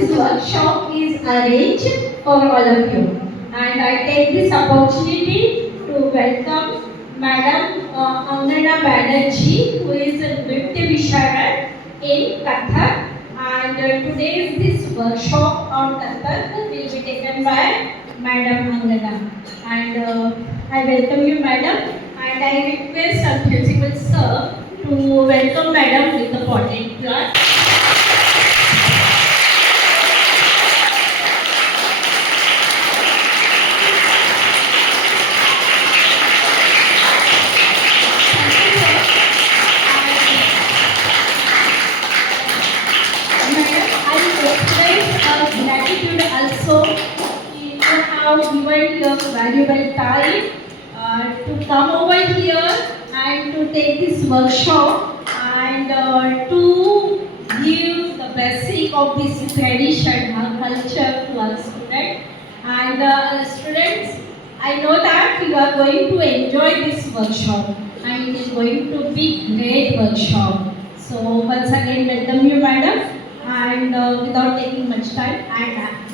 this workshop is arranged for all of you. And I take this opportunity to welcome Madam Angana Banerjee, who is a Nritya Visharat in Kathak. And today's this workshop on Kathak will be taken by Madam Angana. And I welcome you, Madam. And I request our principal sir to welcome Madam with the potted plant. Gratitude also, you have given your valuable time to come over here and to take this workshop and to give the basic of this tradition, our culture to our students. And students, I know that you are going to enjoy this workshop and it is going to be great workshop. So once again, welcome you, madam. And without taking much time, I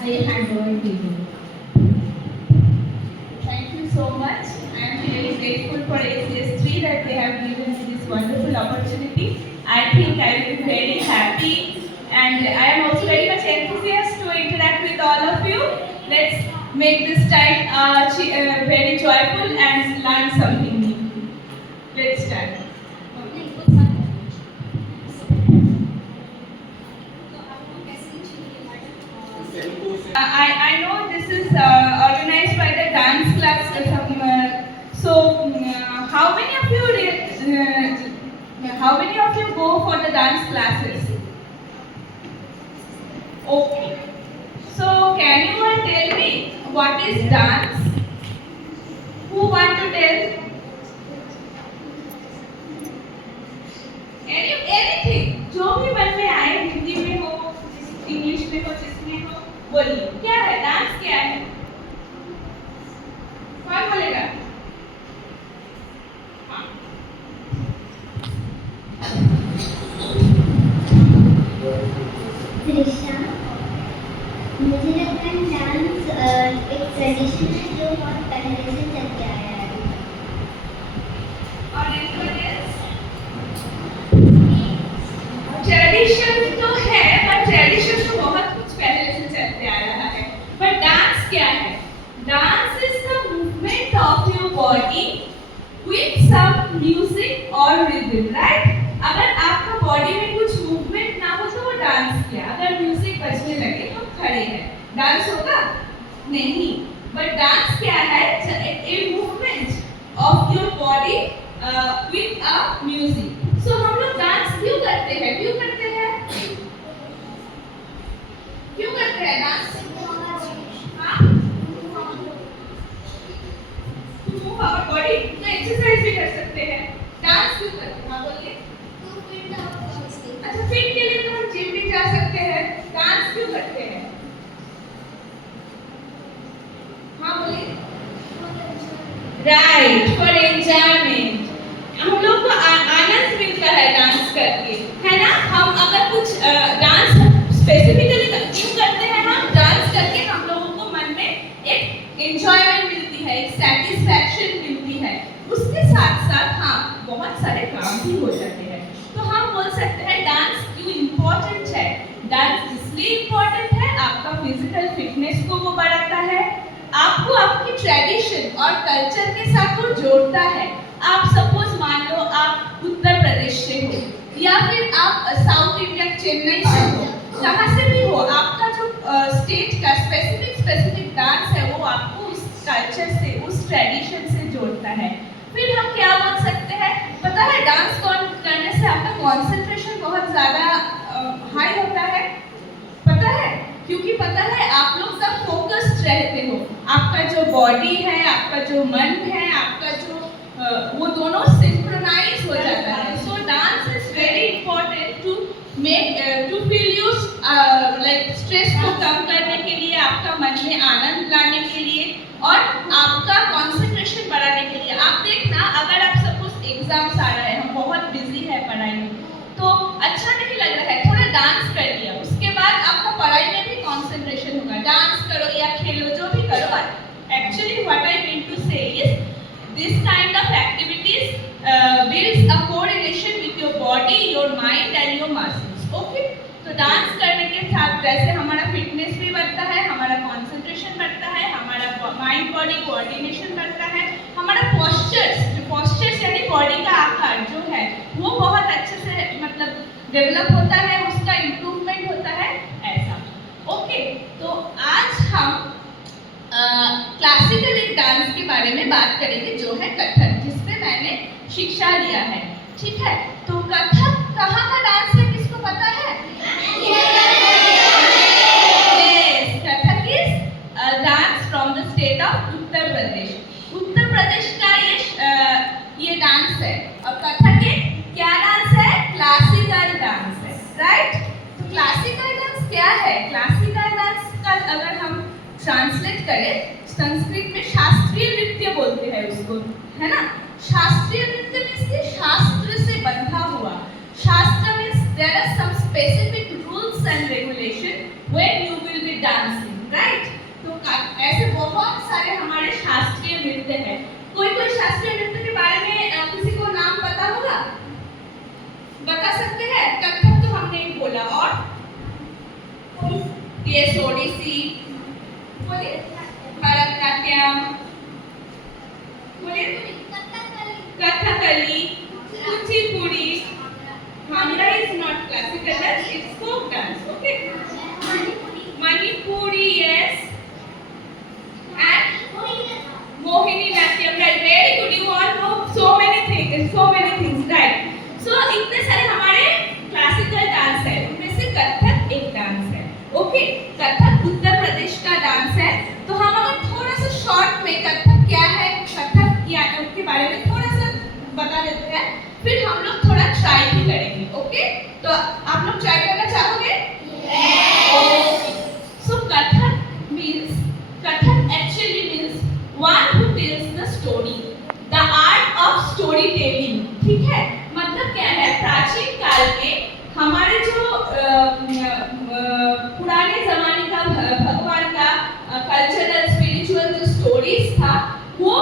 hand over to you. Thank you so much. I am really grateful for ACS3 that they have given me this wonderful opportunity. I think I will be very happy and I am also very much enthusiastic to interact with all of you. Let's make this time very joyful and learn something new. Let's start. I know this is organized by the dance class. How many of you go for the dance classes? Okay. So can you all tell me what is dance? Who want to tell? Anything. जो भी मन में आए, हिंदी में हो, English में हो, जिसमें हो, बोलिए. क्या है डांस? क्या है? कौन बोलेगा? हाँ. त्रिशा, मुझे लगता है डांस एक ट्रेडिशन है जो बहुत पहले से चलते आया है. और ट्रेडिशन तो है, पर ट्रेडिशन तो बहुत कुछ पहले से चलते आ रहा है. पर डांस क्या है? Dance is the movement of your body with some music और रिदम, राइट? अगर आपका बॉडी में कुछ मूवमेंट ना हो तो वो डांस क्या? अगर म्यूजिक बजने लगे तो खड़े हैं, डांस होगा? नहीं. बट डांस क्या है? A movement of your body with a music. So हम लोग डांस क्यों करते हैं? क्यों करते हैं? क्यों करते हैं डांस? हाँ? To move our body. तो एक्सरसाइज भी कर सकते हैं. डांस क्यों करते हैं? हाँ बोलिए. अच्छा, फिट के लिए तो हम जिम भी जा सकते हैं. डांस क्यों करते हैं? हाँ बोलिए. Right, for enjoyment. हम लोग को आनंद मिलता है डांस करके, है ना? हम अगर कुछ डांस स्पेसिफिकली क्यों करते हैं? हम डांस करके हम लोगों को मन में एक एंजॉयमेंट मिलती है, एक सेटिस्फैक्शन मिलती है. उसके साथ साथ हाँ, बहुत सारे काम भी हो जाते हैं. तो हम बोल सकते हैं डांस क्यों इम्पोर्टेंट है. डांस इसलिए इम्पोर्टेंट है, आपका फिजिकल फिटनेस को वो बढ़ाता है, आपको आपकी ट्रेडिशन और कल्चर के साथ वो जोड़ता है. आप सपोज मान लो आप उत्तर प्रदेश से हो या फिर आप साउथ इंडिया चेन्नई से हो, कहाँ से भी हो, आपका जो स्टेट का स्पेसिफिक डांस है वो आपको उस कल्चर से, उस ट्रेडिशन से जोड़ता है. फिर हम क्या बोल सकते हैं? पता है डांस करने से आपका कंसंट्रेशन बहुत ज़्यादा हाई होता है. पता है? क्योंकि पता है आप लोग सब फोकस्ड रहते हो. आपका जो बॉडी है, आपका जो मन है, आपका जो वो दोनों सिंक्रोनाइज हो जाता है. So dance is very important to make to feel you like stress को कम करने के लिए, आपका मन में आनंद लाने के लिए और आपका कंसंट्रेशन बढ़ाने के लिए. आप देखना, अगर आप सपोज एग्जाम्स आ रहे हैं, हम बहुत बिजी है पढ़ाई में, तो अच्छा नहीं लग रहा है, थोड़ा डांस कर लिया, उसके बाद आपका पढ़ाई में भी माइंड बॉडी कोऑर्डिनेशन बढ़ता है, हमारा पोस्चर्स यानी बॉडी का आकार जो है वो बहुत अच्छे से मतलब डेवलप होता है, उसका इम्प्रूवमेंट होता है ऐसा। ओके, तो आज हम क्लासिकल डांस के बारे में बात करेंगे जो है कथक, जिसमें मैंने शिक्षा लिया है। ठीक है, तो कथक कहाँ का डांस है, किसको पता है? Yes, Kathak is dance from the state of Uttar Pradesh. Uttar Pradesh का ये डांस है। और कथक एक क्या डांस है? क्लासिकल डांस है, राइट? तो क्लासिकल डांस क्या है? क्लासिकल डांस का अगर हम ट्रांसलेट करें संस्कृत में शास्त्रीय नृत्य बोलते हैं उसको, है ना? शास्त्रीय नृत्य मीन्स कि शास्त्र से बंधा हुआ। शास्त्र means there are some specific rules and regulation when you will be dancing, right? तो ऐसे बहुत सारे हमारे शास्त्रीय नृत्य हैं। कोई शास्त्रीय नृत्य के बारे में किसी को नाम पता होगा? बता सकते हैं? कथक तो हमने ही बोला, और ये ओडिसी, बोलिए, भरतनाट्यम, बोलिए, Kathakali, Kuchipudi, Bhangra is not classical dance, it's folk dance, okay? Manipuri, yes, and Mohini Natyam, right? Very good, you all know so many things, right? So इतने सारे हमारे क्लासिकल डांस है, उनमें से कथक एक डांस है, ओके? कथक उत्तर प्रदेश का डांस है। तो हम अगर थोड़ा सा शॉर्ट में कथक क्या है, कथक या उसके बारे में थोड़ा सा बता देते हैं, फिर हम लोग थोड़ा ट्राई भी करेंगे, ओके? तो आप लोग ट्राई करना चाहोगे? So Kathak actually means one who tells the story, the art of story telling. ठीक है, मतलब क्या है? प्राचीन काल में हमारे जो पुराने जमाने का भगवान का कल्चरल स्पिरिचुअल जो स्टोरीज था, वो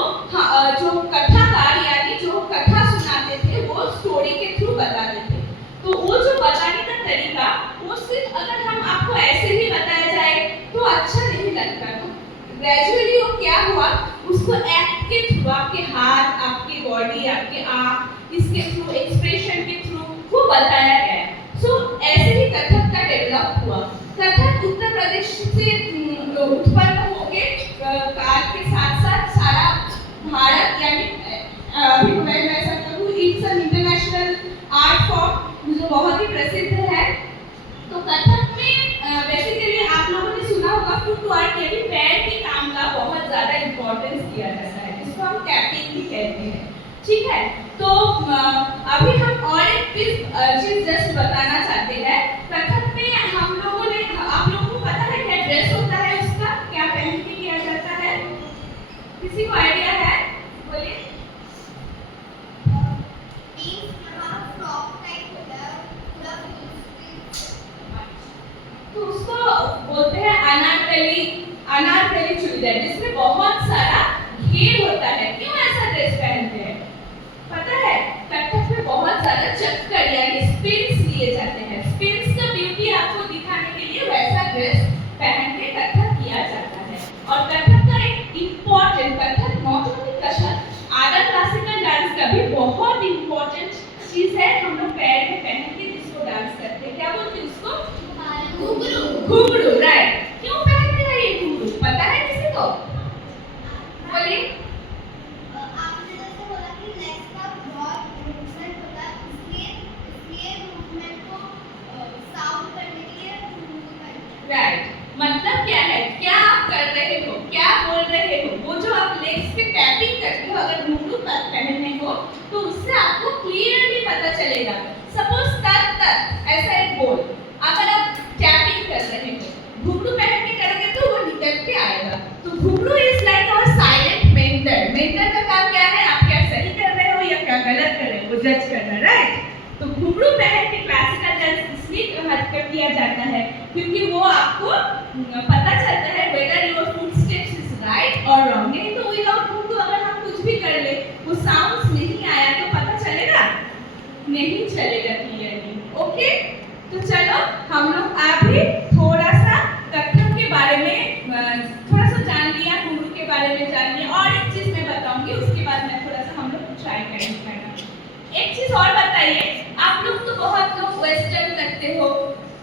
जो कथाकार यानी जो कथा सुनाते थे वो स्टोरी के थ्रू बताते थे। तो वो जो बताने का तरीका, वो सिर्फ अगर हम आपको ऐसे ही बताया जाए तो अच्छा नहीं लगता। तो ग्रेजुअली वो क्या हुआ, उसको एक्ट के थ्रू, आपके हाथ, आपकी बॉडी, आपके आँख, इसके थ्रू, एक्सप्रेशन के थ्रू वो बताया गया। सो ऐसे ही कथक का डेवलप हुआ। कथक उत्तर प्रदेश से उत्पन्न होकर काल के साथ साथ सारा भारत यानी अभी मैं ऐसा कहूँ it's an international art form जो बहुत ही प्रसिद्ध है। तो कथक में बेसिकली आप लोगों ने सुना होगा फुटवर्क यानी पैर के काम का बहुत ज़्यादा इम्पोर्टेंस दिया जाता है, जिसको हम टैपिंग भी कहते हैं। ठीक है, तो अभी हम और एक चीज जस्ट बताना चाहते हैं। कथक में हम लोगों ने, आप लोगों को पता है क्या ड्रेस होता है, उसका क्या पहन के किया जाता है? किसी को आइडिया है? बोलिए। तो उसको बोलते हैं अनारकली चूड़ीदार, जिसमें बहुत सारा घेर होता है। क्यों ऐसा ड्रेस पहनते हैं पता है? कथक में बहुत सारा चक्कर यानी स्पिन्स लिए जाते हैं। स्पिन्स का ब्यूटी आपको दिखाने के लिए वैसा ड्रेस पहन के कथक किया जाता है। और कथक का एक important, Kathak not only Kathak, other classical dance का भी बहुत इम्पोर्टेंट चीज है। हम लोग पैर में पहन के जिसको डांस करते हैं, क्या बोलते हैं उसको? घुंघरू, राइट? क्यों पहनते हैं ये घुंघरू, पता है किसी को? बोलिए। आपने जैसे बोला कि लेग्स का बहुत मूवमेंट होता है, इसलिए मूवमेंट को साउंड करने के लिए घुंघरू पहनते हैं, राइट? मतलब क्या है, क्या आप कर रहे हो, क्या बोल रहे हो, वो जो आप लेग्स पे टैपिंग करते हो, अगर घुंघरू पहनने हो तो उससे आपको क्लियरली पता चलेगा। सपोज तक ऐसा एक बोल, अगर आप टैपिंग कर रहे हो, घुंघरू पहन के करेंगे तो वो निकल के आएगा। तो घुंघरू is like our silent mentor. Mentor का काम क्या है? आप क्या सही कर रहे हो या क्या गलत कर रहे हो, वो जज करना, राइट? तो घुंघरू पहन के क्लासिकल डांस इसलिए किया जाता है क्योंकि वो आपको पता चलता है whether your footsteps is right और रॉन्ग। नहीं तो विदाउट घुंघरू अगर हम कुछ भी कर ले, वो साउंड्स नहीं आया तो पता चलेगा? नहीं चलेगा क्लियरली। ओके, तो चलो हम लोग अभी थोड़ा सा कथक के बारे में थोड़ा सा जान लिया, घुंघरू के बारे में करें। एक चीज और बताइए, आप लोग तो बहुत लोग वेस्टर्न करते हो,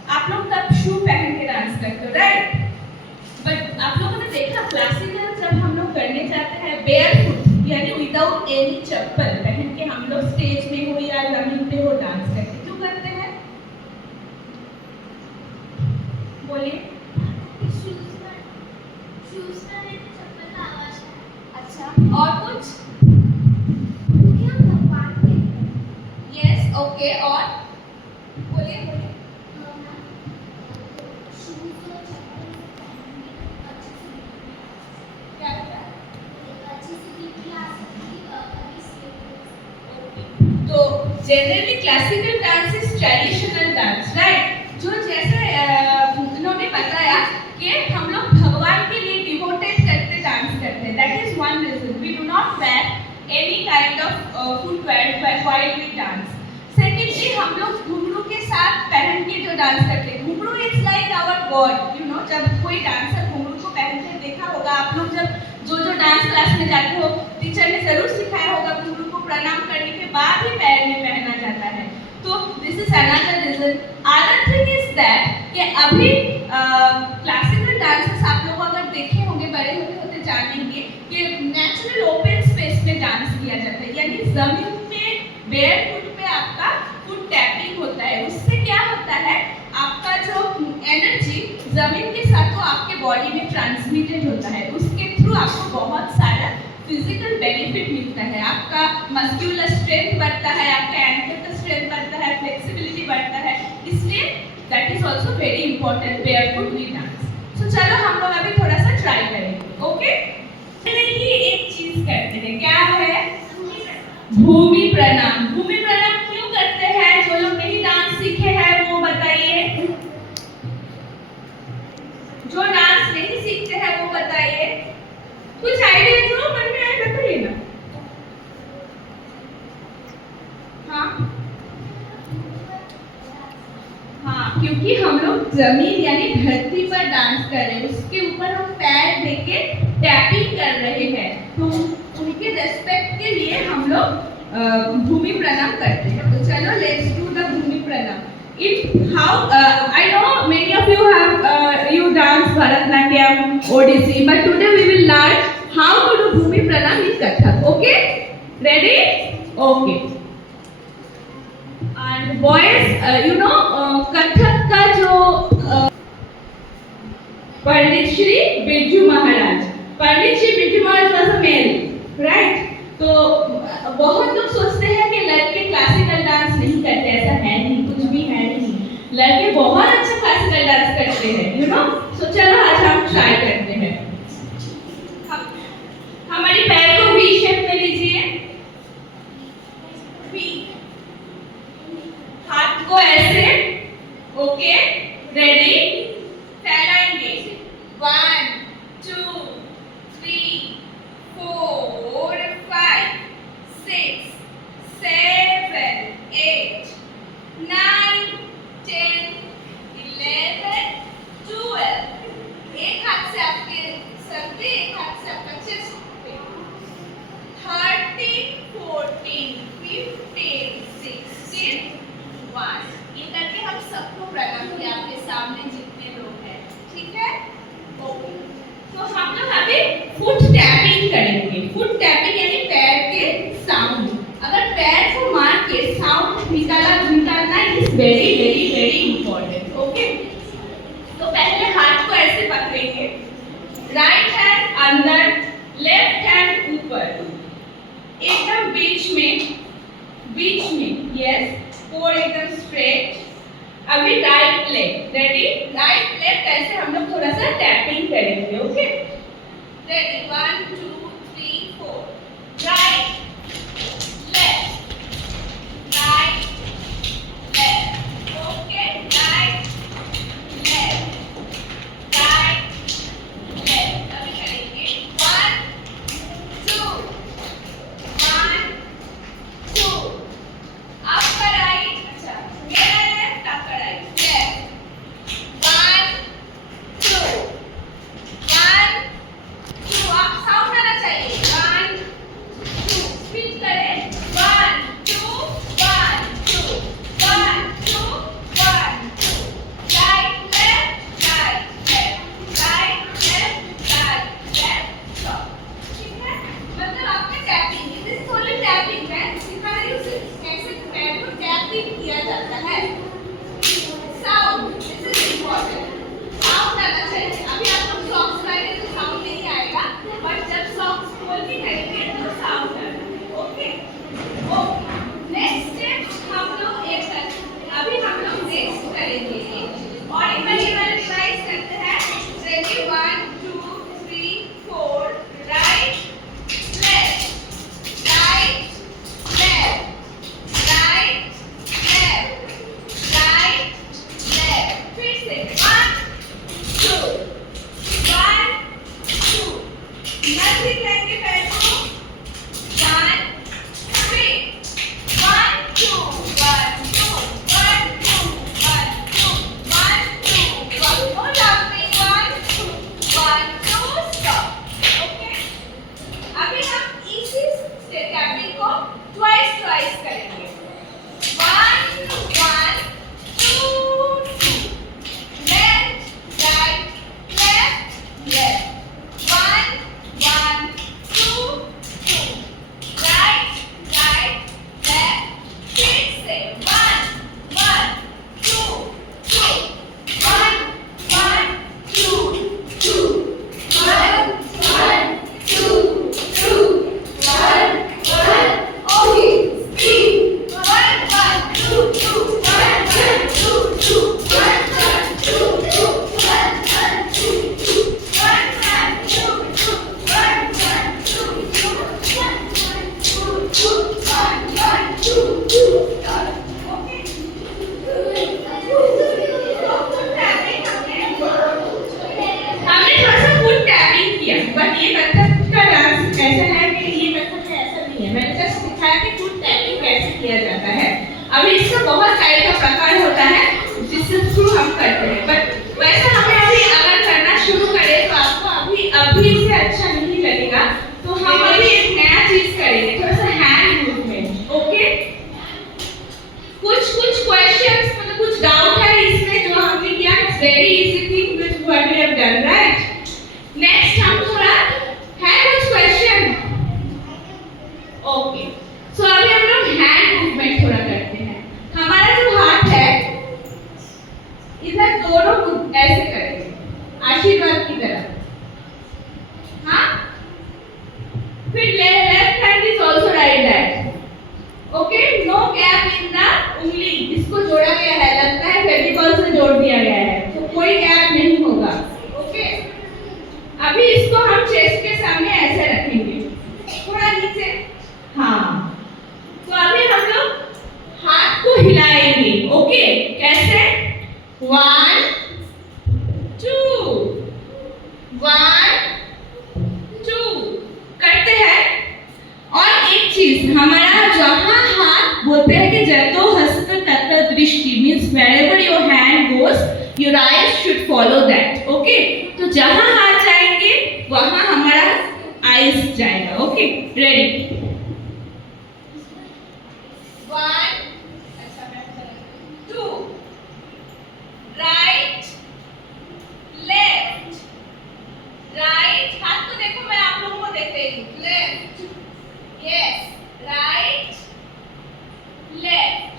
आप लोग तब शू पहन के डांस करते हो, राइट? बट आप लोगों ने देखा क्लासिकल जब हम लोग करने जाते हैं बेयरफुट यानी विदाउट एनी चप्पल पहन के हम लोग स्टेज में हो या जमीन पे हो डांस करते, क्यों करते हैं? बोलिए। शूज पहने तो चप्पल का आवाज है। अच्छा, और कुछ? क्योंकि हम भगवान के यस, ओके, और बोलिए बोलिए। शूज और चप्पल अच्छे से क्या होता है? अच्छे से भी आ सकती अभी से। तो generally classical dance is traditional dance, right? जो जैसे उन्होंने बताया कि हम लोग भगवान के लिए डिवोटेड करते डांस करते हैं, that is one reason we do not wear any kind of footwear while we dance. Secondly, हम लोग घुंघरू के साथ पहन के जो डांस करते हैं, घुंघरू is like our god, you know. जब कोई डांसर घुंघरू को पहन के देखा होगा आप लोग, जब जो डांस क्लास में जाते हो टीचर ने जरूर सिखाया होगा घुंघरू को प्रणाम करने के बाद ही पैर में पहना जाता है। तो this is another reason. Other thing is that कि अभी क्लासिकल डांसेस आप लोग अगर देखे होंगे, बड़े होते होते जानेंगे कि नेचुरल ओपन स्पेस में डांस किया जाता है, यानी जमीन पे बेयर फुट पे आपका फुट टैपिंग होता है। उससे क्या होता है, आपका जो एनर्जी जमीन के साथ तो आपके बॉडी में ट्रांसमिटेड होता है, उसके थ्रू आपको बहुत सारा फिजिकल बेनिफिट मिलता है। आपका मस्कुलर स्ट्रेंथ बढ़ता है, आपका एंकल का स्ट्रेंथ बढ़ता है, फ्लेक्सिबिलिटी बढ़ता है, इसलिए that is also very important barefoot we dance. So चलो हम लोग अभी थोड़ा सा ट्राई करेंगे, ओके? ही एक चीज करते हैं, क्या है? भूमि प्रणाम। भूमि प्रणाम क्यों करते हैं? जो लोग नहीं डांस सीखे हैं वो बताइए, जो डांस नहीं सीखते हैं वो बताइए। कुछ आइडिया जो मन में आए बताइए ना। हाँ, क्योंकि हम लोग जमीन यानी धरती पर डांस कर रहे हैं, उसके ऊपर हम पैर देके टैपिंग कर रहे हैं, तो उनके रेस्पेक्ट के लिए हम लोग भूमि प्रणाम करते हैं। तो चलो लेट्स डू द भूमि प्रणाम। In how I know many of you have you dance Bharatnatyam, Odissi, but today we will learn how to do Bhumi Pranam in Kathak. Okay? Ready? Okay. And boys, you know Kathak का जो Pandit Shri Birju Maharaj, Pandit Shri Birju Maharaj was a male, right? तो बहुत लोग सोचते हैं कि लड़के classical dance नहीं करते, ऐसा है नहीं, कुछ भी है नहीं, लड़के बहुत अच्छा क्लासिकल डांस करते हैं, यू नो। सो चलो आज हम ट्राई करते हैं। हमारी पैर को वी शेप में लीजिए, वी, हाथ को ऐसे, ओके, रेडी, फैलाएंगे, 1 2 3 4 5 6 7 8 9 10 11 12। एक हाथ से आपके सर पे, एक हाथ से आपका चेस्ट पे, 13 14 15 16 1। ये करके हम सबको प्रणाम किया आपके सामने जितने लोग हैं, ठीक है? ओके, तो हम लोग अभी फुट टैपिंग करेंगे। फुट टैपिंग यानी पैर के साउंड, अगर पैर को मार के साउंड निकालना is very very very important, okay? तो पहले हाथ को ऐसे पकड़ेंगे, राइट हैंड अंदर, लेफ्ट हैंड ऊपर, एकदम बीच में, यस, फोर एकदम स्ट्रेट। अभी right leg, ready, right leg ऐसे हम लोग थोड़ा सा टैपिंग करेंगे, okay? Ready, 1 2 3 4, right left, right left, okay, right left, right left. अभी करेंगे 1 2 1 2, आपका राइट, अच्छा मेरा लेफ्ट, आपका राइट, लेफ्ट 1 2 1 2। आप साउंड आना चाहिए। बहुत सारे का प्रकार होता है जिससे थ्रू हम करते हैं, बट वैसा हमें अभी अगर करना शुरू करें तो आपको अभी से अच्छा नहीं लगेगा, तो हम अभी एक नया चीज करेंगे, थोड़ा सा हैंड मूवमेंट। ओके, कुछ क्वेश्चंस मतलब कुछ डाउट है इसमें जो हमने किया? It's very easy thing which what we have done, right? Next हम थोड़ा है कुछ क्वेश्चन? ओके, सो अभी हम लोग हैंड मूवमेंट थोड़ा करते हैं। हमारा जो हाथ है इधर दोनों ऐसे करेंगे आशीर्वाद की तरह, हाँ? फिर left hand is also like that. Okay, no gap in the उंगली, इसको जोड़ा गया है, लगता है फेविकॉल से जोड़ दिया गया है, तो कोई गैप नहीं होगा। ओके, अभी इसको हम चेस्ट के सामने ऐसे रखेंगे, थोड़ा नीचे, हाँ। तो अभी हम लोग हाथ को हिलाएंगे। ओके, कैसे? 1 2 1 2 करते हैं। और एक चीज, हमारा जहां हाथ बोलते हैं कि जतो हस्त तत दृष्टि, means wherever your hand goes your eyes should follow that। Okay, तो जहां हाथ जाएंगे वहां हमारा आईज जाएगा। Okay, ready? 1 2 right left right, हाथ को देखो, मैं आप लोगों को देख रही हूँ। लेफ्ट, यस, राइट लेफ्ट,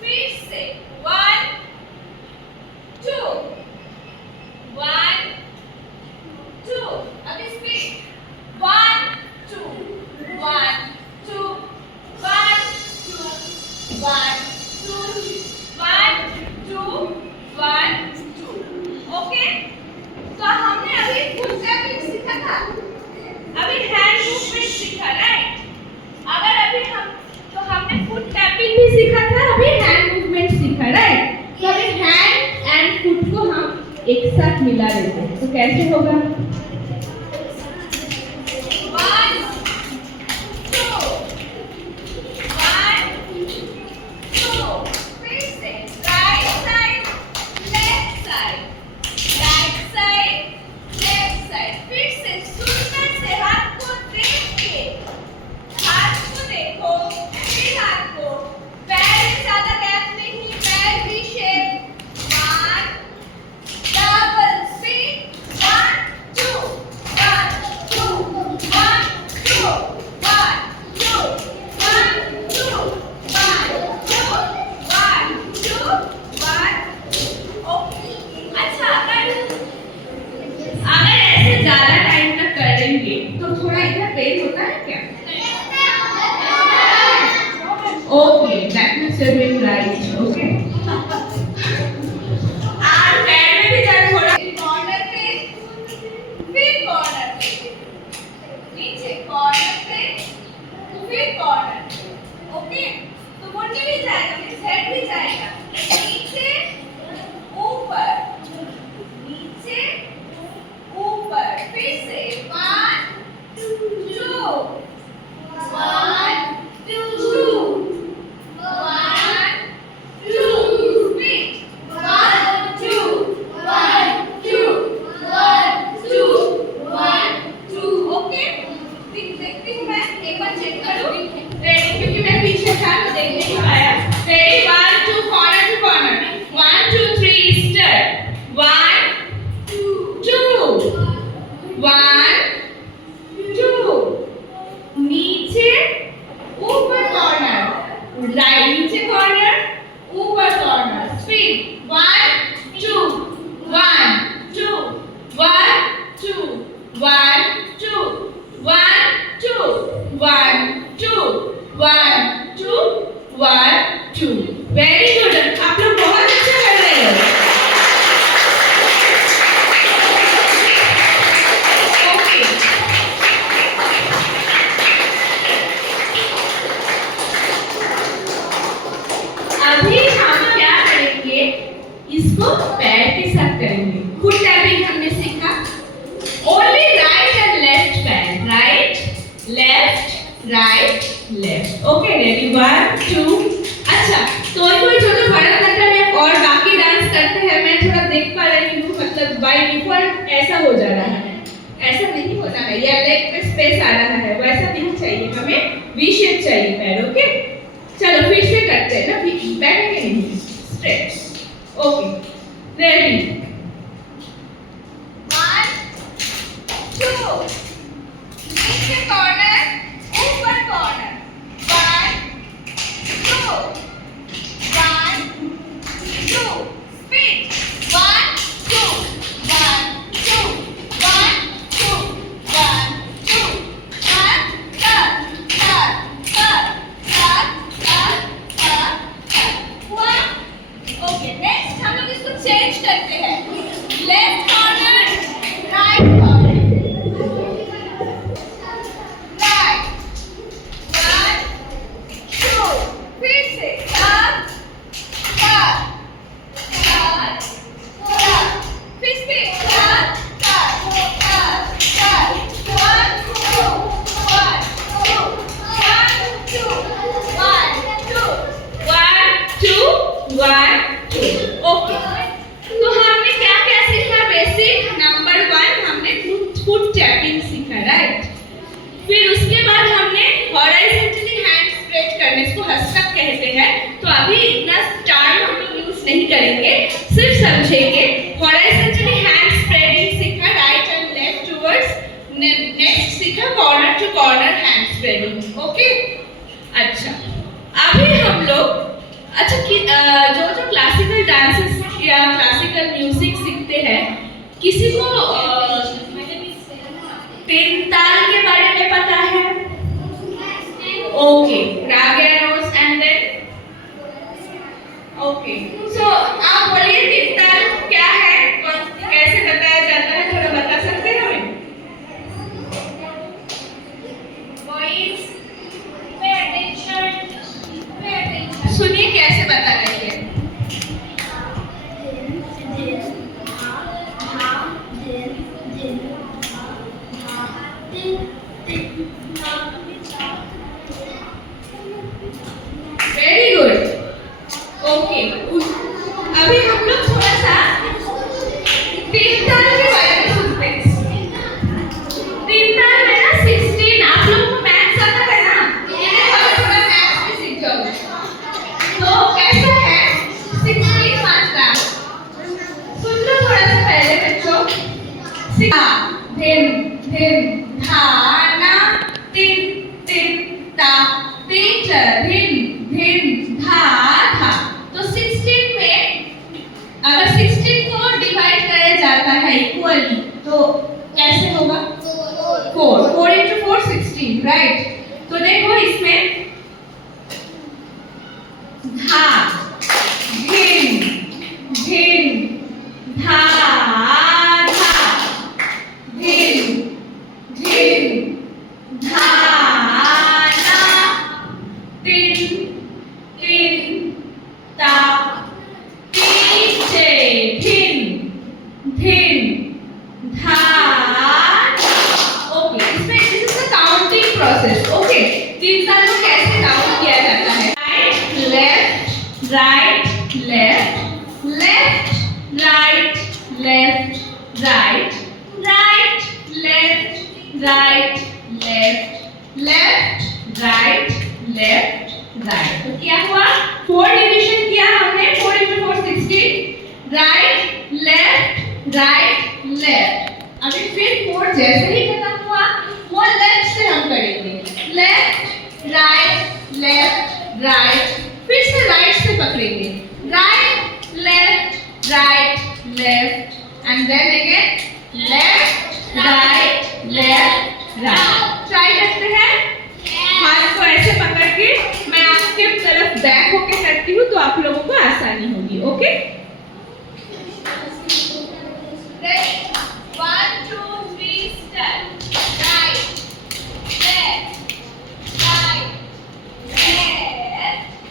फिर से 1 2 1 2, अभी स्पीड 1 2 1 2 1 2 1 2 1 2 1 2। ओके, तो हमने अभी फुट टैपिंग सीखा था, अभी हैंड मूवमेंट सीखा, राइट? अगर अभी हमने फुट टैपिंग भी सीखा था, अभी हैंड मूवमेंट सीखा, राइट? तो अभी हैंड एंड फुट को हम एक साथ मिला देते हैं, तो कैसे होगा? 1 2 1 2, फिर से right side left side, right side left side, फिर से सुंदर से हाथ को देख के, हाथ को देखो, फिर हाथ को, पैर में ज्यादा गैप नहीं, पैर भी शेप, 1 डबल स्पीड, 1 2 1 2 1 2 1 2 1 2 1 2 1 2 1। ओके, अच्छा, अगर ऐसे ज्यादा टाइम तक करेंगे तो थोड़ा इधर पेन होता है क्या? Okay, that means you are doing right. Okay, और पैर में भी दर्द हो रहा है, कॉर्नर पे, फिर कॉर्नर पे, नीचे कॉर्नर पे, फिर कॉर्नर पे। ओके, तो मुंडी भी जाएगा, मींस हेड भी जाएगा, नीचे ऊपर नीचे ऊपर, फिर से 1 2 1 2 1 2, स्पीड 1 2 1 2 1 2 1 2। ओके, देखती हूँ मैं, एक बार चेक करूँ, रेडी? क्योंकि मैं पीछे था तो देख नहीं पाया। Ready? 1 2 corner to corner, 1 2 3 start, 1 2 1 2, नीचे ऊपर कॉर्नर, राइट नीचे कॉर्नर ऊपर कॉर्नर, स्पीड 1 2 1 2 1 2 1 2 1 2 1 2 1 2 1 2। वेरी गुड, आप लोग बहुत अच्छा कर रहे हो। ओके, अभी हम क्या करेंगे, इसको पैर के साथ करेंगे। फुट टैपिंग हमने सीखा, ओनली राइट एंड लेफ्ट पैर, right left right left. Okay, ready? 1 2। अच्छा, तो कोई जो हो जा रहा है, ऐसा नहीं होना है, या लेग पे स्पेस आ रहा है, वैसा नहीं चाहिए, हमें वी शेप चाहिए पैर। ओके, चलो फिर से करते हैं ना, बैठेंगे नहीं, स्ट्रेच। ओके, रेडी, 1 2, नीचे कॉर्नर, ऊपर कॉर्नर, 1 2 1 2, स्पीड, 1 2 1 2 1 2 1 2 1 हुआ। ओके, नेक्स्ट हम लोग इसको चेंज करते हैं, left corner, right corner, right, 1 2, फिर से up, up, up, up, फिर से up, up, up, up, 1 2 1 2 1 2 1 2 1 2 1 2। Okay, तो हमने क्या क्या सीखा? बेसिक नंबर 1 हमने फुट टैपिंग सीखा, राइट। फिर उसके बाद हमने हॉरिजॉन्टली हैंड स्प्रेड करने, इसको हस्तक कहते हैं। तो अभी इतना टर्म हम लोग यूज नहीं करेंगे, सिर्फ समझेंगे। हॉरिजॉन्टली हैंड स्प्रेडिंग सीखा, right and left towards. Next सीखा corner to corner hand spreading. Okay, अच्छा, अभी हम लोग जो क्लासिकल डांसेस या क्लासिकल म्यूजिक सीखते हैं, किसी को तीन ताल के बारे में पता है? ओके, राग एंड देन ओके, सो आप बोलिए तीन ताल क्या है, कैसे बताया जाता है, थोड़ा बता सकते हैं हमें? Boys, pay attention, सुनिए कैसे बता रही है। Very good. ओके, अभी हम लोग थोड़ा सा तीन ताल के बारे में सुनते हैं। तीन ताल में ना 16, आप लोग को मैथ्स आता है ना, थोड़ा मैथ्स भी सीख जाओगे। तो कैसा है 16 मात्रा? सुन लो थोड़ा सा पहले बच्चों। धिन धिन धा ना, तिन तिन ता, टीचर धिन धिन धा था। तो 16 में अगर 16 को डिवाइड किया जाता है इक्वली, तो कैसे होगा? 4 into 4 16, राइट। तो देखो इसमें धा, धिन धिन धा धा, धिन धिन धा ना, तिन तिन ता, टीचे धिन धिन धा। ओके, इसमें this is the counting process. Okay, तीन ताल को कैसे काउंट किया जाता है? Right left, right left, right left, right right left, right left, left right left right. तो क्या हुआ? 4 डिवीजन किया हमने, 4 into 4 16, right left right left. अभी फिर 4 जैसे ही खत्म हुआ, वो लेफ्ट से हम करेंगे, लेफ्ट राइट लेफ्ट राइट, फिर से राइट से पकड़ेंगे, right left right left, and then again left right left right. Try करते हैं। हाथ को ऐसे पकड़ के मैं आपके तरफ बैक होके करती हूँ, तो आप लोगों को आसानी होगी। Okay, 1 2 3 step, right left, right left,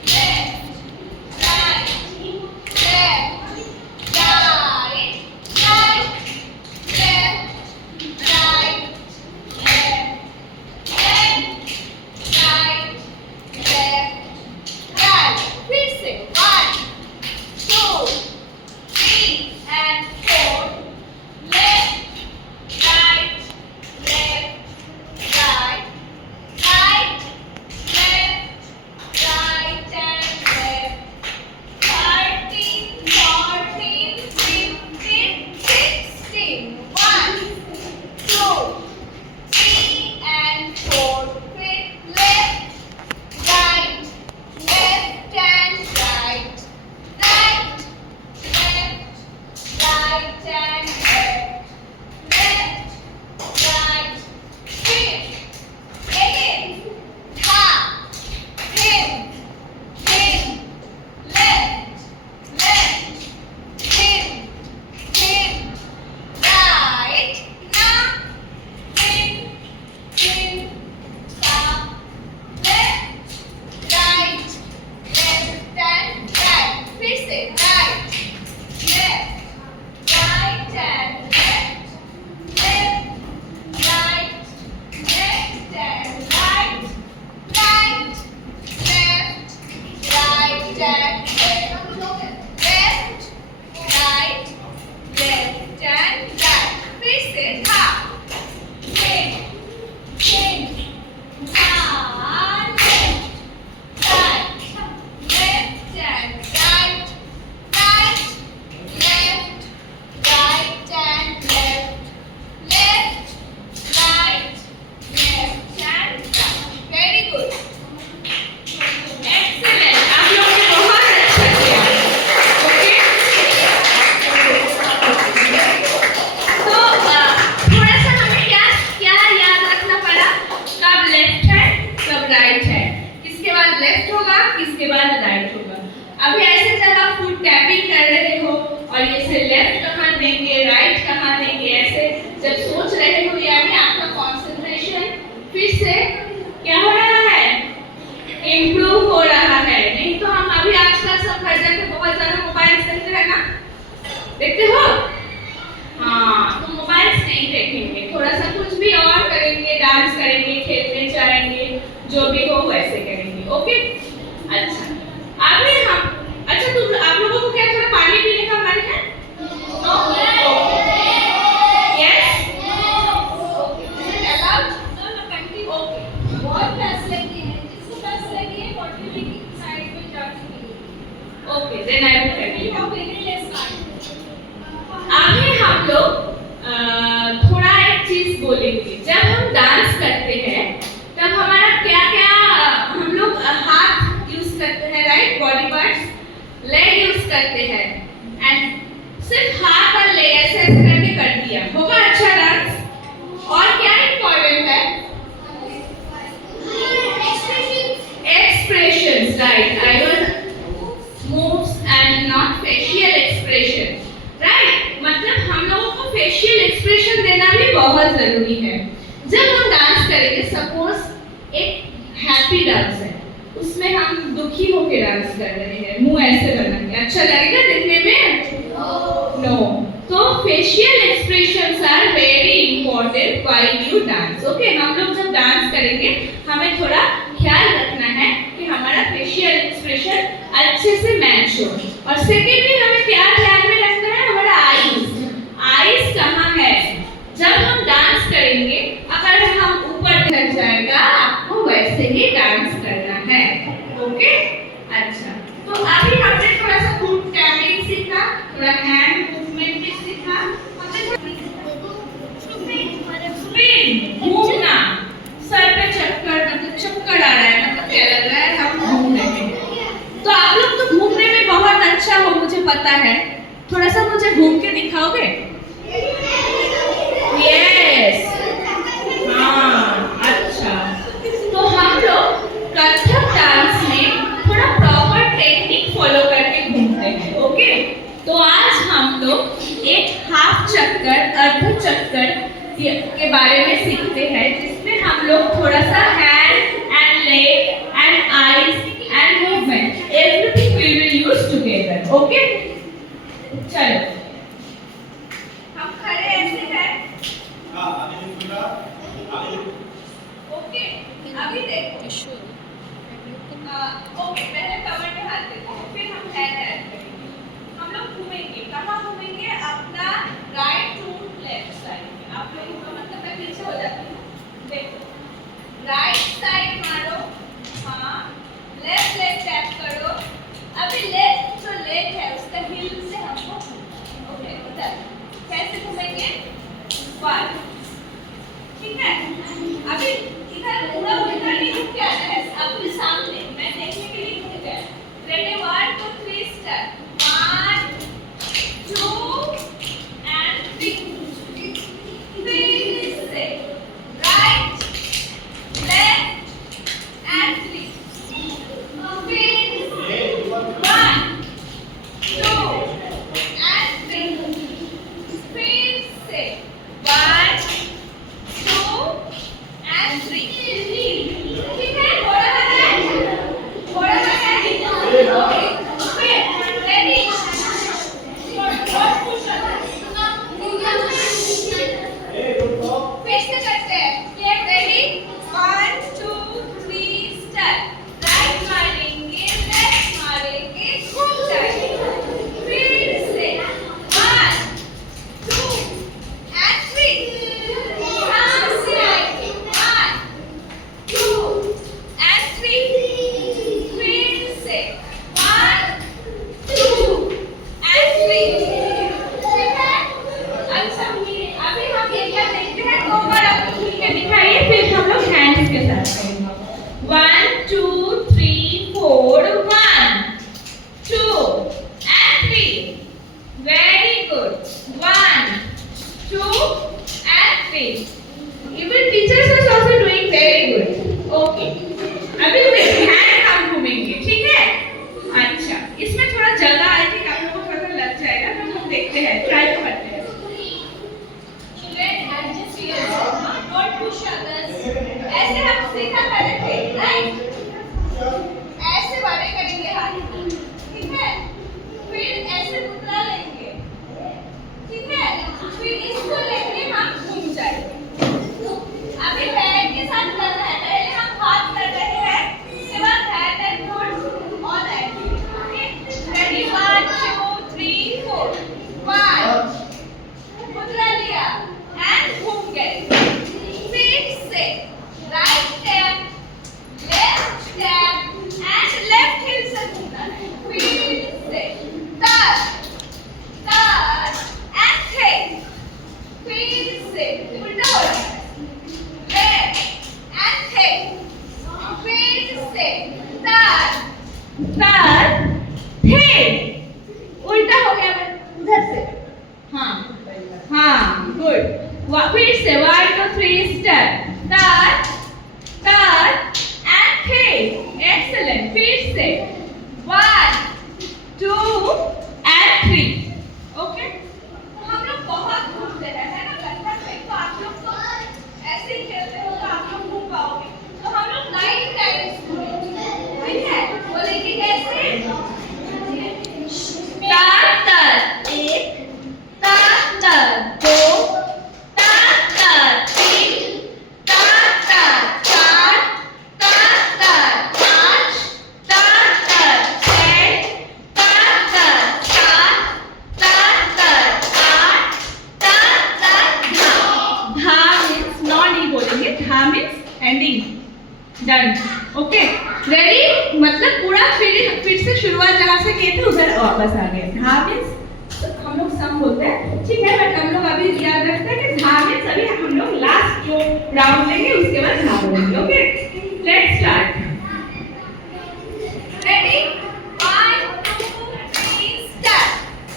बहुत ज्यादा मोबाइल्स देखते हैं ना, देखते हो? हाँ, तो मोबाइल्स नहीं देखेंगे, थोड़ा सा कुछ भी और करेंगे, डांस करेंगे, खेलने जाएंगे, जो भी हो वैसे करेंगे। ओके, अच्छा अभी हम, अच्छा तुम आप लोगों को क्या थोड़ा पानी पीने का मन है? नो? यस? बहुत प्यास लगी है, जिसको प्यास लगी है बॉटल लेके साइड में जाके पी। Okay, then I will tell you. Okay, let's start. अभी हम लोग थोड़ा एक चीज बोलेंगे। जब हम डांस करते हैं तब हमारा क्या क्या हम लोग हाथ यूज करते हैं, right? Body parts, leg use करते हैं, एंड सिर्फ हाथ और लेग ऐसे ऐसे करके कर दिया, होगा अच्छा डांस? और क्या इम्पोर्टेंट है? Expressions, right? I was moves and not facial expression, right? मतलब हम लोगों को फेशियल एक्सप्रेशन देना भी बहुत जरूरी है। जब हम डांस करेंगे, सपोज एक हैप्पी डांस है, उसमें हम दुखी होकर डांस कर रहे हैं, मुंह ऐसे बनाएंगे, अच्छा लगेगा देखने में? नो। तो facial expressions are very important while you dance. Okay, हम लोग जब डांस करेंगे हमें थोड़ा ख्याल रखना है कि हमारा फेशियल एक्सप्रेशन अच्छे से मैच हो। और सेकेंडली हमें क्या ध्यान में रखना है? हमारा आईज कहाँ है? जब हम डांस करेंगे, अगर हम ऊपर लग जाएगा, आपको वैसे ही डांस करना है। ओके, अच्छा तो अभी हमने थोड़ा सा फुट टैपिंग सीखा, थोड़ा हैंड मूवमेंट भी सीखा, हमने स्पिन घूमना, सर पे चक्कर, मतलब चक्कर आ रहा है, मतलब क्या लग रहा है हम घूम रहे हैं। तो आप लोग तो घूमने में बहुत अच्छा हो, मुझे पता है। थोड़ा सा मुझे घूम के दिखाओगे? यस, हाँ, अच्छा। तो हम लोग कथक डांस में थोड़ा प्रॉपर टेक्निक फॉलो करके घूमते हैं। ओके, तो आज हम लोग एक हाफ चक्कर, अर्ध चक्कर के बारे में सीखते हैं, जिसमें हम लोग थोड़ा सा hand and leg and eyes and movement everything we will use together. Okay, चलो हम खड़े ऐसे हैं। ओके, अभी देखो, ओके पहले कमर पे हाथ देते हैं, फिर हम हैंड ऐड करेंगे। हम लोग घूमेंगे, कहाँ घूमेंगे? अपना राइट टू लेफ्ट साइड। आप लोगों का मतलब मैं पीछे हो जाती हूँ, देखो राइट साइड मारो, हाँ, लेफ्ट लेग टैप करो। अभी लेफ्ट जो लेग है उसका हिल से हमको, ओके उधर कैसे घूमेंगे? 1, ठीक है? अभी इधर पूरा उधर नहीं घूम के आना है, अपने सामने मैं देखने के लिए घूम गया। Ready, 1 2 3 start. 1 2 and 3 से राइट लेफ्ट एंड 3 फिर 1 2 and 3 फिर से 1 2 and 3। ठीक है? हो रहा है? हो रहा है? ओके, फिर रेडी, फिर से करते हैं। Get ready, 1 2 3 start। राइट मारेंगे, लेफ्ट मारेंगे, घूम जाएंगे, फिर से 1 2 and 3। यहाँ से आएंगे, 1 2 and 3। फिर से 1 2 and 3। ठीक है? अच्छा, अभी हम ये क्या देखते हैं? 2 बार आप खुल के दिखाइए, फिर हम लोग हैंड्स के साथ करेंगे। 1 2 3 4 1 2 and 3। Very good, 1 2 and 3। Even teachers are also doing very good। Okay, अभी हैंड हम घूमेंगे, ठीक है? अच्छा, इसमें थोड़ा जगह आई थिंक आप लोगों को थोड़ा सा लग जाएगा, तो हम देखते हैं, ट्राई करते हैं। Adjust yourself, don't push others। ऐसे हम सीखा करेंगे, राइट? ऐसे बड़े करेंगे हाथ, ठीक है? फिर से 1 2 3 step turn turn and three excellent फिर से 1 2 एंड 3 ओके तो हम लोग बहुत घूमते हैं है ना लगता है तो आप लोग तो ऐसे ही खेलते हो तो आप लोग घूम पाओगे तो हम लोग 9 टाइम्स घूमेंगे ठीक है बोलेंगे कैसे तार तार एक तार तार दो तार तार तीन तार तार चार तार तार पाँच तार तार छः तार तार सात तार तार आठ तार तार धा मीन्स नॉन ही बोलेंगे धा means ending done okay ready मतलब पूरा फिर से शुरुआत जहाँ से किए थे उधर वापस आ गए धा मीन्स हम लोग सम बोलते हैं ठीक है बट हम लोग अभी याद रखते हैं कि धा मीन्स अभी हम लोग लास्ट जो राउंड लेंगे उसके बाद धा बोलेंगे okay let's start ready 1 2 3 start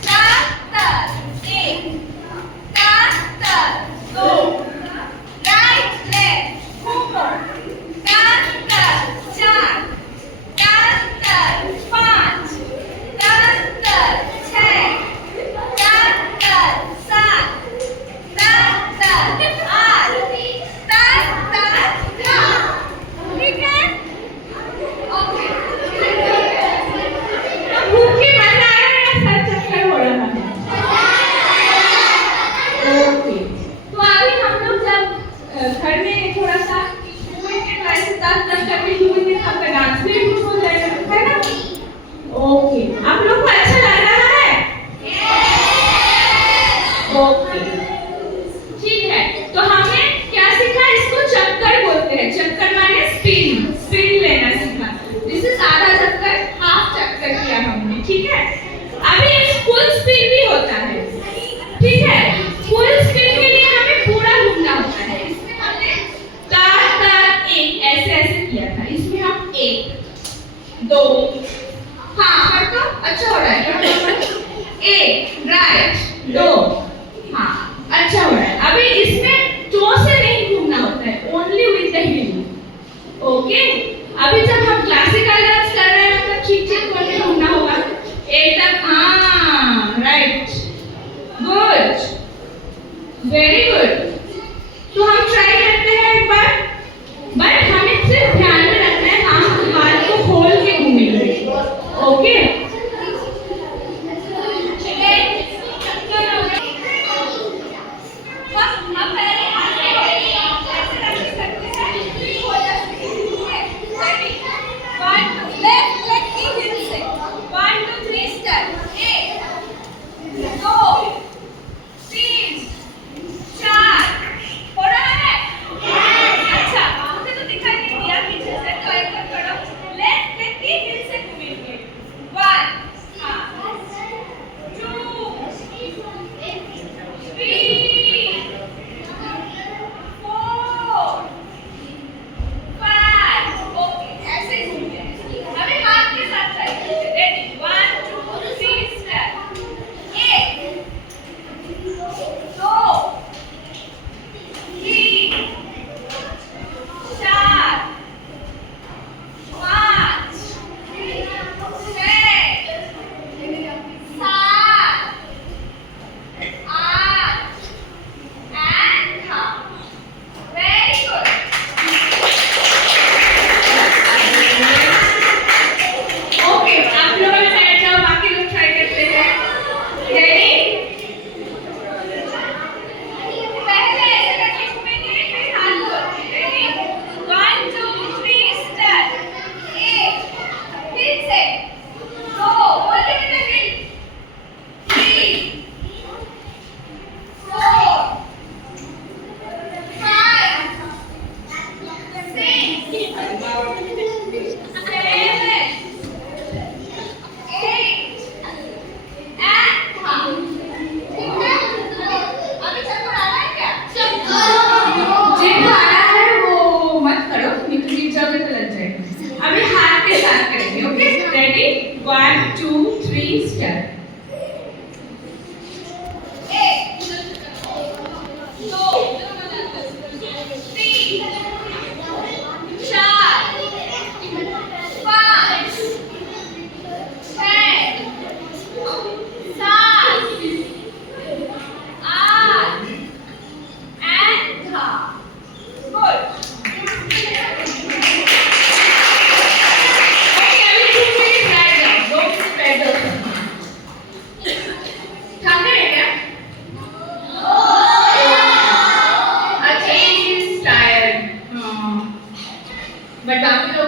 तार तार एक तार तार दो राइट लेफ्ट घूमो तार तार चार तार तार पाँच तार तार छः तार तार सात तार तार आठ तार तार नौ ठीक है ओके तो घूम के मजा आया या सर चक्कर हो रहा है ओके तो अभी हम लोग जब घर में थोड़ा सा घूमेंगे तो ऐसे 10 करके घूमेंगे तो आपका डांस भी इम्प्रूव हो जाएगा है ना ओके आप लोग को अच्छा लग रहा है ओके ठीक है तो हमने क्या सीखा इसको चक्कर बोलते हैं चक्कर माने स्पिन स्पिन लेना सीखा दिस इज आधा चक्कर हाफ चक्कर किया हमने ठीक है अभी एक फुल स्पिन भी होता है ठीक है फुल स्पिन के लिए हमें पूरा घूमना होता है इसमें हमने तार तार एक ऐसे ऐसे किया था इसमें हम एक दो हाँ कर तो अच्छा हो रहा है एक राइट दो हाँ अच्छा हो रहा है अभी इसमें टो से नहीं घूमना होता है only with the heel okay अभी जब हम क्लासिकल डांस कर रहे हैं तो ठीक ठीक करके घूमना होगा एकदम हाँ राइट गुड वेरी गुड तो हम ट्राई करते हैं एक बार बट हमें सिर्फ ध्यान में रखना है हम हाथ को खोल के घूमेंगे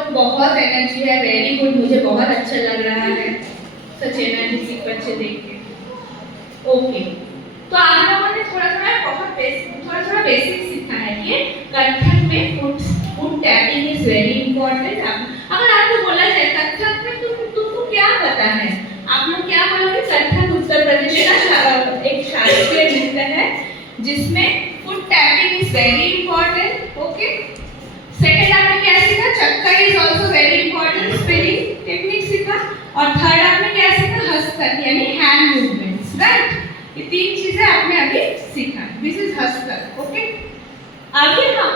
लोग बहुत एनर्जी है, वेरी गुड, मुझे बहुत अच्छा लग रहा है सच एनर्जेटिक बच्चे देख के। ओके, तो आप लोगों ने थोड़ा थोड़ा बेसिक सीखा है कि कथक में foot tapping is very important. अगर आपको बोला जाए कथक में तुमको क्या पता है, आप लोग क्या बोलोगे? कथक उत्तर प्रदेश का एक शास्त्रीय नृत्य है जिसमें foot tapping is very important. Okay, second आपने क्या सीखा? चक्कर is also very important, spinning technique सीखा। और थर्ड आपने क्या सीखा? हस्तक यानी हैंड मूवमेंट्स, राइट? ये तीन चीजें आपने अभी सीखा। This is हस्तक। ओके, आगे हम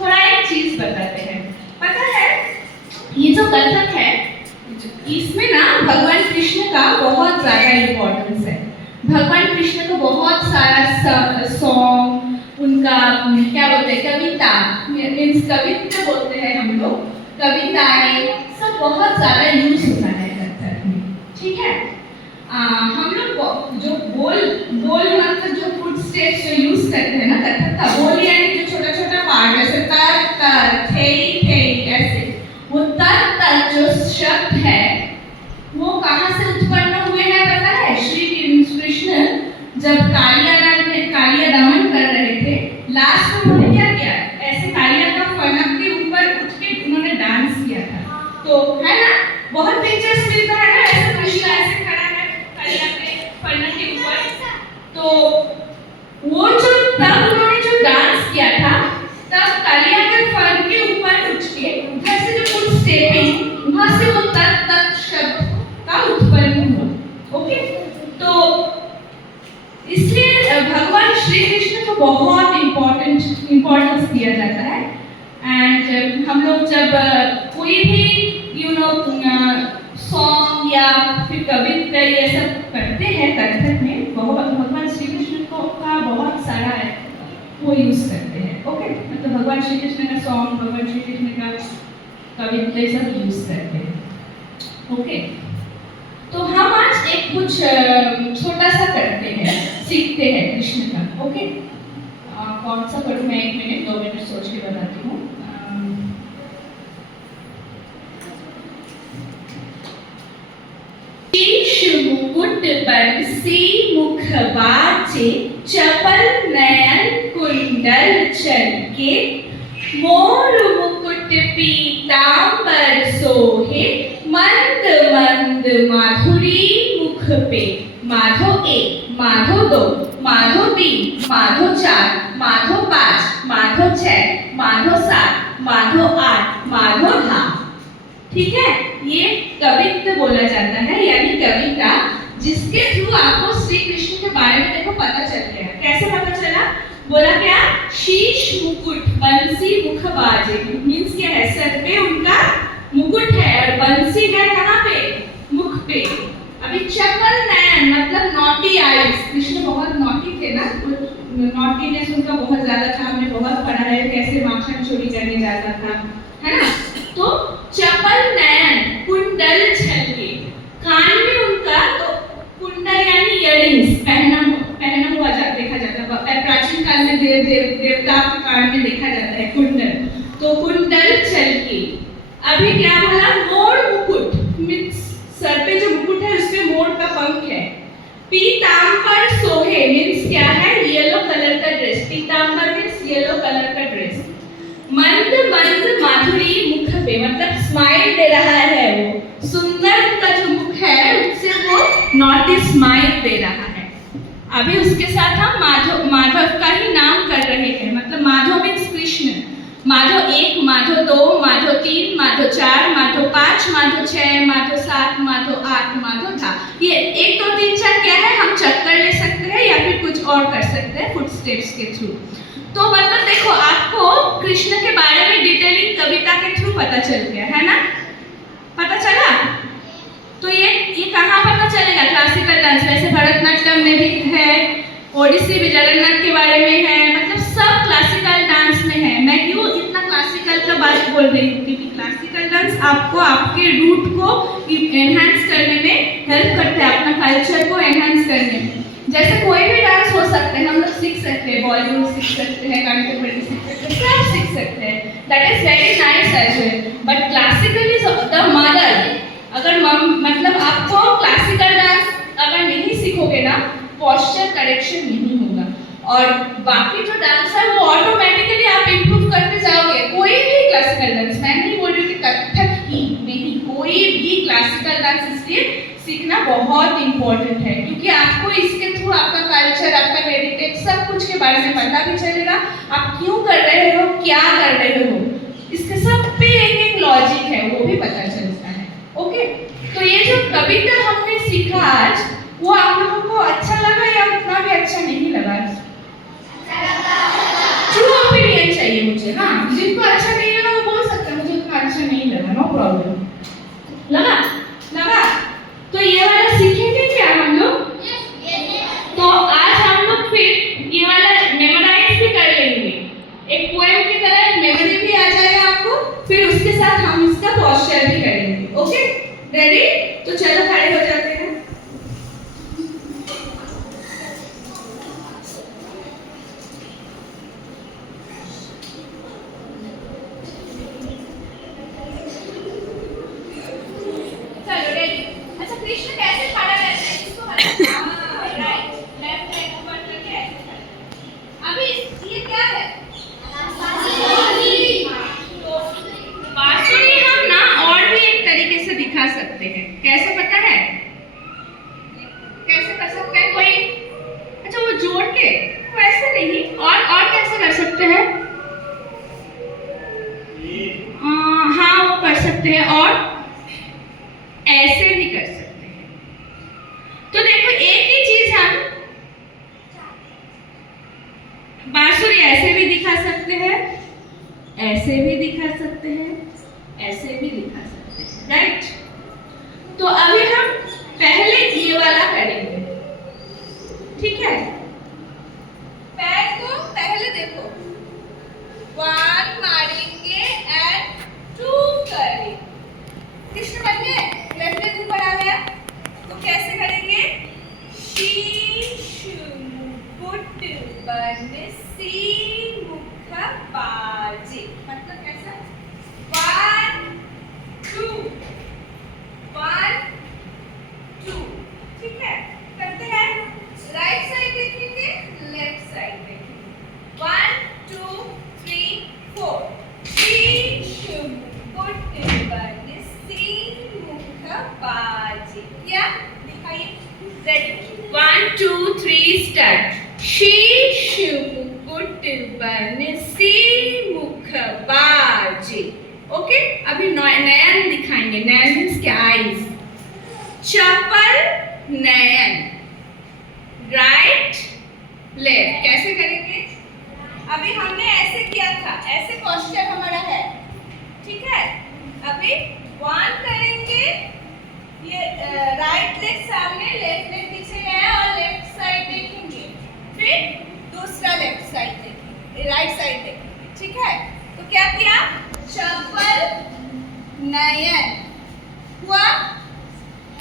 थोड़ा एक चीज बताते हैं। पता है ये जो कथक है इसमें ना भगवान कृष्ण का बहुत ज्यादा इम्पोर्टेंस है। भगवान कृष्ण को बहुत सारा सॉन्ग, उनका क्या बोलते हैं, कविता मीन्स कविता बोलते हैं हम लोग, कविताएं सब बहुत ज्यादा यूज होता है कथक में, ठीक है? हम लोग जो बोल मतलब जो फुट स्टेप्स जो यूज करते हैं ना कथक का, बोल यानी जो छोटा छोटा पार्ट जैसे तर तर थे ऐसे, वो तर तर जो शब्द है वो कहाँ से उत्पन्न हुए हैं पता है? श्री कृष्ण जब कालिया दमन कर रहे थे, लास्ट में उन्होंने क्या किया? ऐसे कालिया का फनक के ऊपर उठ के उन्होंने डांस किया था। तो है ना, बहुत पिक्चर्स मिलता है ना, ऐसे कृष्ण ऐसे खड़ा है कालिया के फनक के ऊपर। तो वो जो तब उन्होंने जो डांस किया था, तब कालिया के फन के ऊपर उठ के उधर से जो फुट स्टेपिंग, वहां से वो तत् तत् शब्द का उत्पन्न हुआ। ओके, तो इसलिए भगवान श्री कृष्ण को बहुत इम्पोर्टेंस दिया जाता है। एंड हम लोग जब कोई भी सॉन्ग या फिर कविता ये सब करते हैं कथक में, बहुत भगवान श्री कृष्ण का बहुत सारा है वो यूज करते हैं। ओके, मतलब भगवान श्री कृष्ण का सॉन्ग, भगवान श्री कृष्ण का कविता ये सब यूज करते हैं। ओके, तो हम आज एक कुछ छोटा सा करते हैं, सीखते हैं कृष्ण का। ओके, कौन सा करूँ मैं? 1 मिनट 2 मिनट सोच के बताती हूँ। शीश मुकुट बंसी मुख बाजे, चपल नयन कुंडल चलके, मोर मुकुट पीतांबर सोहे, मंद मंद माधुरी मुख पे। माधो 1, माधो 2, माधो 3, माधो 4, माधो 5, माधो 6, माधो 7, माधो 8, माधो 10। ठीक है, ये कवित्व बोला जाता है, यानी कविता जिसके थ्रू आपको श्री कृष्ण के बारे में देखो पता चल गया। कैसे पता चला? बोला क्या? शीश मुकुट बंसी मुख बाजे, मीन्स क्या है? सर पे उनका मुकुट है और बंसी है कहाँ पे? मुख पे। अभी चपल नयन मतलब नॉटी आईज, कृष्ण बहुत नॉटी थे ना, नॉटीनेस उनका बहुत ज्यादा था, हमने बहुत पढ़ा है कैसे माखन चोरी करने जाता था, है ना? तो चपल नयन कुंडल छलके, कान में उनका तो कुंडल यानी इयररिंग्स पहना हुआ देखा जाता है। प्राचीन काल में देवता के कान में देखा जाता है कुंडल, तो कुंडल छलके। अभी क्या बोला? मोर मुकुट, मीन्स सर पे जो मुकुट है उसपे मोर का पंख है। पीतांबर सोहे मीन्स क्या है? येलो कलर का ड्रेस, पीतांबर मीन्स येलो कलर का ड्रेस। मंद मंद माधुरी मुख पे मतलब स्माइल दे रहा है, वो सुंदर का जो मुख है उससे वो नॉटी स्माइल दे रहा है। अभी उसके साथ हम माधव का ही नाम कर रहे हैं, मतलब माधव मीन्स कृष्ण। माधो 1, माधो 2, माधो 3, माधो 4, माधो 5, माधो 6, माधो 7, माधो 8, माधो 10। ये 1 2 3 4 क्या है? हम चक्कर ले सकते हैं या फिर कुछ और कर सकते हैं फुट स्टेप्स के थ्रू। तो मतलब देखो आपको कृष्ण के बारे में डिटेलिंग कविता के थ्रू पता चल गया है ना? पता चला? तो ये कहाँ पता चलेगा? क्लासिकल डांस, वैसे भरतनाट्यम में भी है, ओडिसी भी जगन्नाथ के बारे में है, मतलब सब क्लासिकल डांस में है। मैं क्यों इतना क्लासिकल का बात बोल रही हूँ? क्योंकि क्लासिकल डांस आपको आपके रूट को एनहांस करने में हेल्प करता है, अपना कल्चर को एनहांस करने में। जैसे कोई भी डांस हो सकते हैं, हम लोग सीख सकते हैं, बॉलीवुड सीख सकते हैं, कंटेम्प्रेरी सीख सकते हैं, सब सीख सकते हैं, that is very nice as well, but classical is the mother. अगर मतलब आपको क्लासिकल डांस अगर नहीं सीखोगे ना, पोस्चर करेक्शन नहीं होगा, और बाकी जो डांस है वो ऑटोमेटिकली आप इम्प्रूव करते जाओगे। कोई भी क्लासिकल डांस, मैं नहीं बोल रही कि कथक ही नहीं, कोई भी क्लासिकल डांस इसलिए सीखना बहुत इम्पोर्टेंट है, क्योंकि आपको इसके थ्रू आपका कल्चर, आपका हेरिटेज, सब कुछ के बारे में पता भी चलेगा, आप क्यों कर रहे हो, क्या कर रहे हो, इसके सब पे एक एक लॉजिक है, वो भी पता चलता है। ओके, तो ये जो कविता हमने सीखा आज, वो आप लोगों को अच्छा लगा या उतना भी अच्छा नहीं लगा? ट्रू ओपिनियन चाहिए मुझे। हाँ, जिनको अच्छा नहीं लगा वो बोल सकते हैं मुझे उतना अच्छा नहीं लगा, नो प्रॉब्लम। लगा? लगा? तो ये वाला सीखेंगे क्या हम लोग? तो आज हम लोग फिर ये वाला मेमोराइज भी कर लेंगे, एक पोएम की तरह मेमोरी भी आ जाएगा आपको, फिर उसके साथ हम इसका पोस्चर भी करेंगे। Okay, ready? तो चलो खड़े हो जाते हैं। चलो रेडी। अच्छा, कृष्ण कैसे खड़ा रहता है इसको राइट, लेफ्ट लेग ऊपर करके ऐसे खड़ा। अभी ये क्या है? तो बांसुरी हम ना और भी एक तरीके से दिखा सकते हैं। कैसे पता है? कैसे कर सकते हैं कोई? अच्छा, वो जोड़ के वैसे नहीं, और कैसे कर सकते हैं? हाँ, वो कर सकते हैं, और ऐसे भी कर सकते हैं। तो देखो, एक ही चीज हम बांसुरी ऐसे भी दिखा सकते हैं, ऐसे भी दिखा सकते हैं, ऐसे भी दिखा सकते हैं, राइट? तो अभी हम पहले ये वाला करेंगे, ठीक है? पैर को पहले देखो, 1 मारेंगे एंड 2 करेंगे। कृष्ण बन गए, लेफ्ट लेग ऊपर आ गया, तो कैसे करेंगे? शीश मुकुट बनसी मुख बाजे, मतलब कैसा? 1 2 1 2, ठीक है? करते हैं, राइट साइड देखेंगे, लेफ्ट साइड देखेंगे, 1 2 3 4, शीश मुकुट बनसी मुख बाजे। क्या दिखाइए? Ready, 1 2 3 start. शीश मुकुट बनसी मुख बाजे। ओके, अभी नयन दिखाएंगे। नयन मीन्स क्या? आईज। चपल नयन, राइट लेफ्ट। कैसे करेंगे? अभी हमने ऐसे किया था, ऐसे पोस्चर हमारा है, ठीक है? अभी 1 करेंगे, ये राइट लेग सामने, लेफ्ट लेग पीछे है, और लेफ्ट साइड देखेंगे, फिर दूसरा लेफ्ट साइड देखेंगे, राइट साइड देखेंगे, ठीक है? तो क्या किया? चपल नयन हुआ,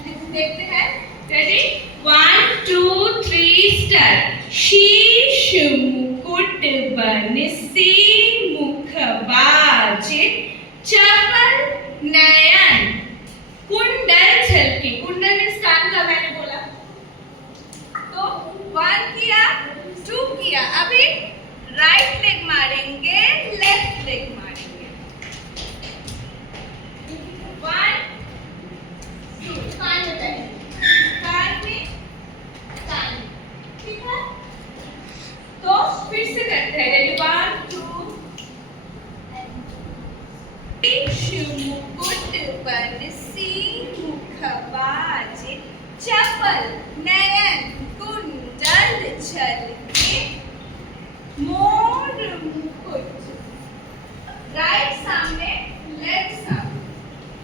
देखते हैं। Ready, 1 2 3 start. शीश मुकुट बनसी मुख बाजे, चपल नयन कुंडल झलके। कुंडल मीन्स कान का, मैंने बोला। तो 1 किया, 2 किया, अभी राइट लेग मारेंगे, लेफ्ट लेग मारेंगे, 1 2, कान बताइए, कान में कान, ठीक है? तो फिर से करते हैं, रेडी, 1 2 मुकुट बनसी मुख बाजे, चपल नयन कुंडल झलके, मोर मुकुट। राइट सामने, लेफ्ट सामने,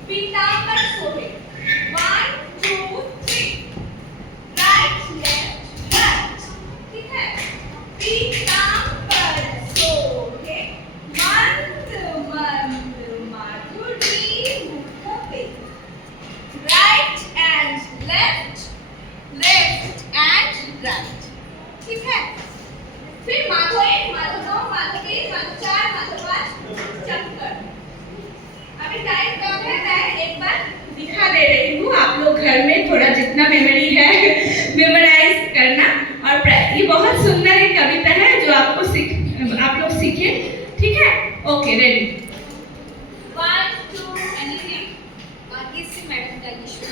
पीतांबर सोहे, 1 2 3, राइट लेफ्ट राइट, ठीक है? पीतांबर सोहे, मंद मंद माधुरी मुख पे, right and left, left and right. सीखे, ठीक है? Okay, ready? 1 2 एनीथिंग आगे से मैडम का इशू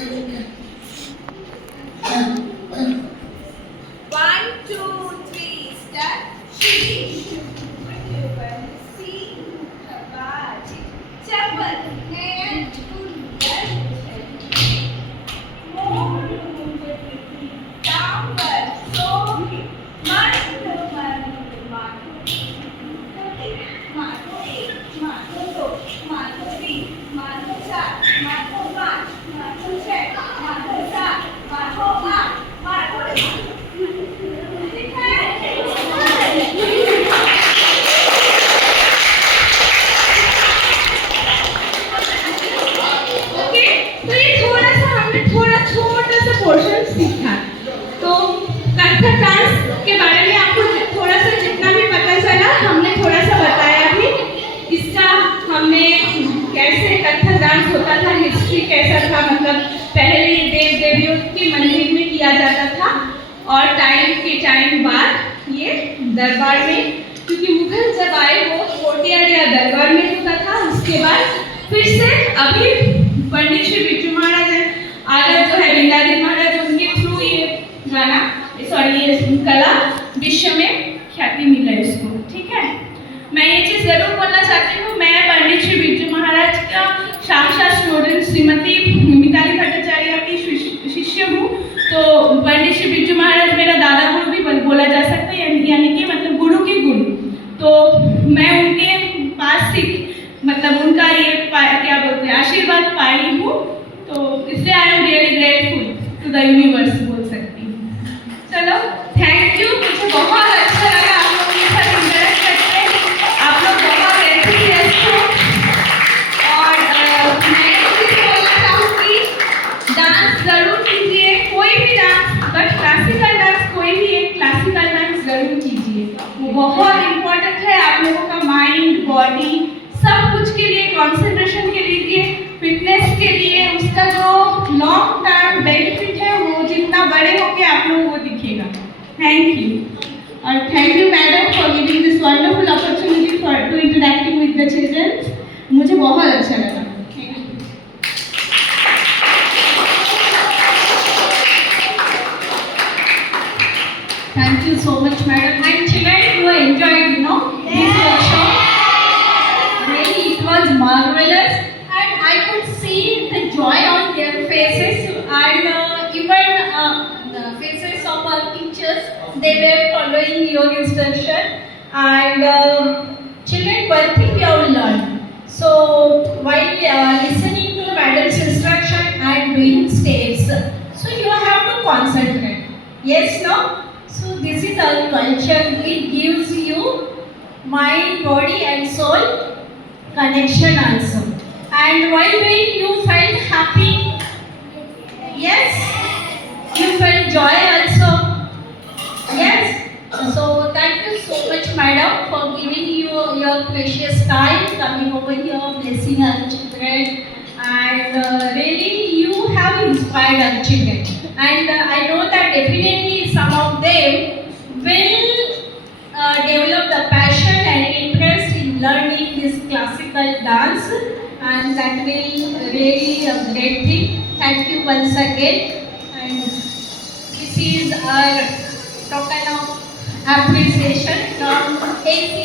1 2 3 स्टार्ट शीश सी बाज चप्पल है मोर टांबर सोगी माथो माथो एक माथो दो माथो तीन माथो चार माथो पाँच माथो छः माथो सात माथो आठ माथो ठीक है? ओके, तो ये थोड़ा सा हमने थोड़ा छोटा सा पोर्शन सीखा। तो कथक डांस के बारे में आपको थोड़ा सा जितना भी पता चला हमने थोड़ा सा बताया भी। इसका हमने कैसे कथक डांस होता था, हिस्ट्री कैसा था, मतलब पहले देव देवियों के मंदिर में किया जाता था और टाइम बाद ये दरबार में, क्योंकि मुगल जब आए वो कोर्टयार्ड या दरबार में होता था, उसके बाद फिर से अभी पंडित श्री बिरजू महाराज आगे जो है बिंदारी महाराज, उनके थ्रू ये गाना ये कला विश्व में ख्याति मिला इसको, ठीक है? मैं ये चीज़ जरूर बोलना चाहती हूँ, मैं पंडित श्री बिरजू महाराज का साक्षात स्टूडेंट श्रीमती मिताली भट्टाचार्य की शिष्य हूँ। तो पंडित श्री बिरजू महाराज मेरा दादा गुरु भी बोला जा सकता है, यानी कि मतलब गुरु के गुरु। तो मैं उनके पास मतलब उनका ये क्या बोलते हैं आशीर्वाद पाई हूँ, तो इसलिए I am really grateful to the universe बोल सकती हूँ। चलो, थैंक यू, मुझे बहुत अच्छा लगा आप लोगों के साथ इंटरेक्ट करके, आप लोग बहुत एंथुसियास्ट हो। और मैं ये बोलना चाहूँगी, डांस जरूर कीजिए, कोई भी डांस, बट क्लासिकल डांस, कोई भी एक क्लासिकल डांस जरूर कीजिए, वो बहुत इम्पोर्टेंट है आप लोगों का माइंड बॉडी सब कुछ के लिए, कंसंट्रेशन के लिए, फिटनेस के लिए, उसका जो लॉन्ग टर्म बेनिफिट है वो जितना बड़े होके आप लोगों को दिखेगा। थैंक यू, और thank you madam for giving this wonderful opportunity for to interacting with the children. मुझे बहुत अच्छा लगा। Thank you so much, madam. And children, you enjoyed, this workshop. Really, it was marvelous, and I could see the joy on their faces, and even the faces of our teachers. They were following your instruction, and children, one thing we have learned. So while listening to madam's instruction and doing steps, so you have to concentrate. Yes, no? So this is our culture. It gives you mind, body and soul connection also. And while doing, you felt happy. Yes? You felt joy also. Yes? So thank you so much, madam, for giving you your precious time, coming over here, blessing our children. And really, you have inspired our children. And I know that definitely some of them will develop the passion and interest in learning this classical dance, and that will really a great thing. Thank you once again, and this is our token of appreciation from AC